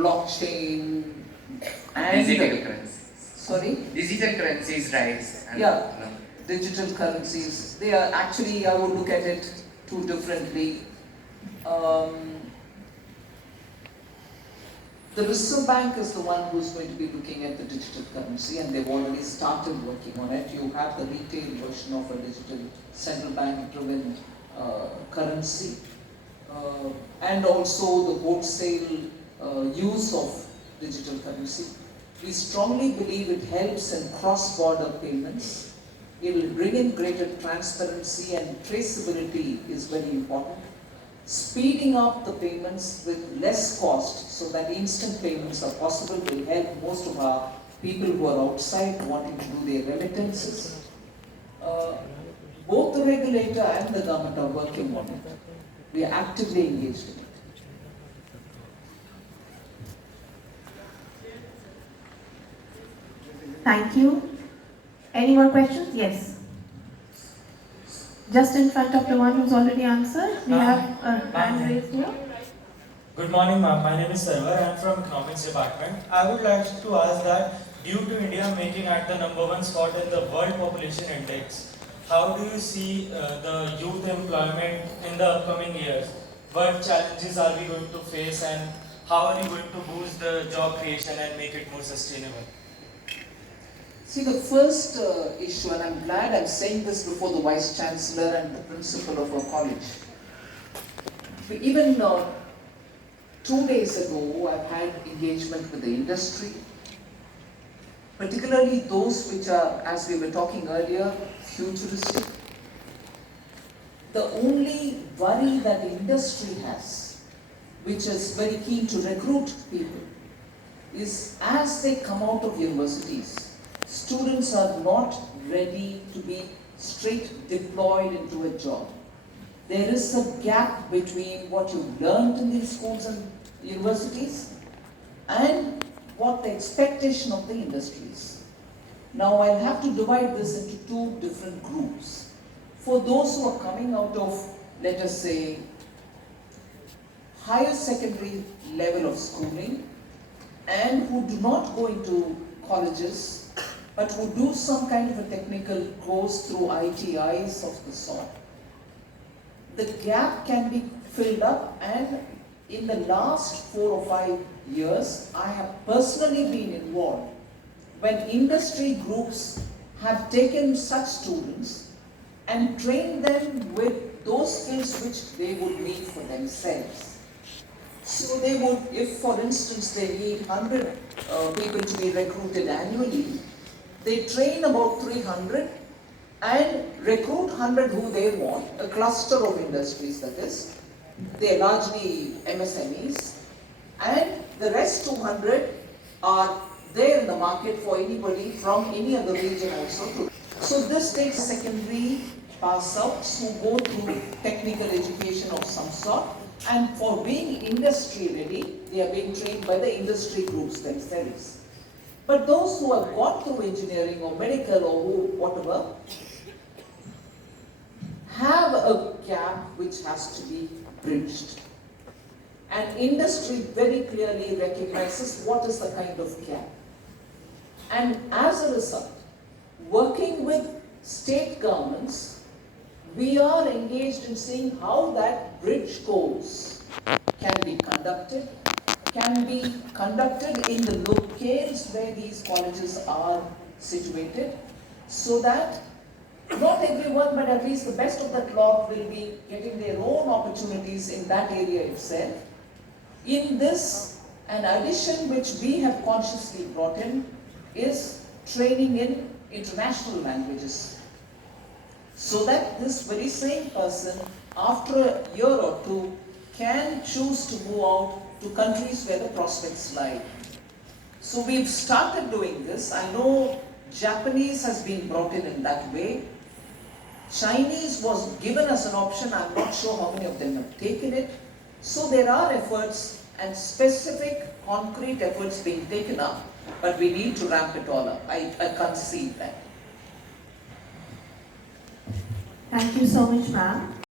blockchain and digital currencies. Sorry? Digital currencies, right? Yeah, digital currencies. They are actually, I would look at it two differently. The Reserve Bank is the one who's going to be looking at the digital currency, and they've already started working on it. You have the retail version of a digital central bank driven currency, and also the wholesale use of digital currency. We strongly believe it helps in cross-border payments. It will bring in greater transparency, and traceability is very important. Speeding up the payments with less cost so that instant payments are possible will help most of our people who are outside wanting to do their remittances. Both the regulator and the government are working on it. We are actively engaged in it. Thank you. Any more questions? Yes. Just in front of the one who's already answered, we have a hand raised here. Good morning, ma'am. My name is Sarwar. I am from Economics Department. I would like to ask that due to India making at the #1 spot in the World Population Index, how do you see the youth employment in the upcoming years? What challenges are we going to face, and how are you going to boost the job creation and make it more sustainable? See, the first issue, and I'm glad I'm saying this before the Vice Chancellor and the Principal of our college. Even 2 days ago, I've had engagement with the industry, particularly those which are, as we were talking earlier, futuristic. The only worry that the industry has, which is very keen to recruit people, is as they come out of universities, students are not ready to be straight deployed into a job. There is a gap between what you learned in these schools and universities and what the expectation of the industry is. Now I'll have to divide this into two different groups. For those who are coming out of, let us say, higher secondary level of schooling and who do not go into colleges but who do some kind of a technical course through ITIs of the sort, the gap can be filled up, and in the last 4 or 5 years, I have personally been involved when industry groups have taken such students and trained them with those skills which they would need for themselves. So they would, if for instance they need 100 people to be recruited annually, they train about 300 and recruit 100 who they want, a cluster of industries that is. They are largely MSMEs, and the rest 200 are there in the market for anybody from any other region also. So this takes secondary pass-outs who go through technical education of some sort, and for being industry ready, they are being trained by the industry groups themselves. But those who have gone through engineering or medical or whatever have a gap which has to be bridged. And industry very clearly recognizes what is the kind of gap. And as a result, working with state governments, we are engaged in seeing how that bridge course can be conducted in the locales where these colleges are situated, so that not everyone, but at least the best of that lot will be getting their own opportunities in that area itself. In this, an addition which we have consciously brought in is training in international languages, so that this very same person, after a year or two, can choose to move out to countries where the prospects lie. So we've started doing this. I know Japanese has been brought in that way. Chinese was given as an option. I'm not sure how many of them have taken it. So there are efforts and specific concrete efforts being taken up, but we need to ramp it all up. I can't see that. Thank you so much, ma'am.